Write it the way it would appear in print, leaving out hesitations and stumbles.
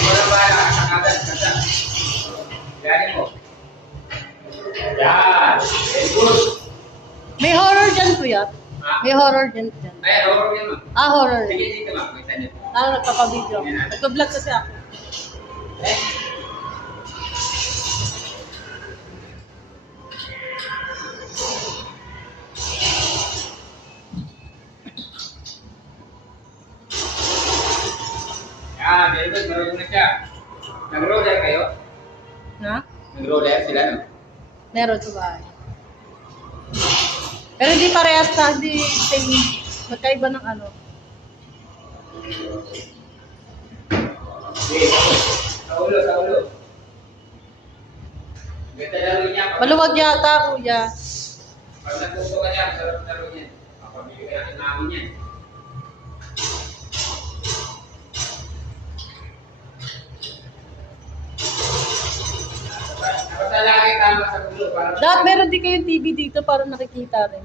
Wala ba na? Kakagat, kata. Galing mo. Yan. Very good. May horror dyan, kuya. Ah. May horror dyan. Ay, horror yan, ma'am. Ah, horror. Sige, dito, ma'am. Kita niyo. Nagpapabideo. Nagpa-vlog kasi ako. Eh. Yan, very good. Marunong na siya. Nag-roller kayo? Na? Nag-roller sila, no? Meron sa bahay. Pero hindi parehas na, hindi same. Magkaiba ng ano. Sige, sa ulo, sa ulo. Ganda laro niya. Maluwag yata, kuya. Pag natuto ka niya, sarap laro niya. Kapabigay natin namin yan. Dapat lagi tama sa ulo. Dapat meron din kayong TV dito para nakikita rin.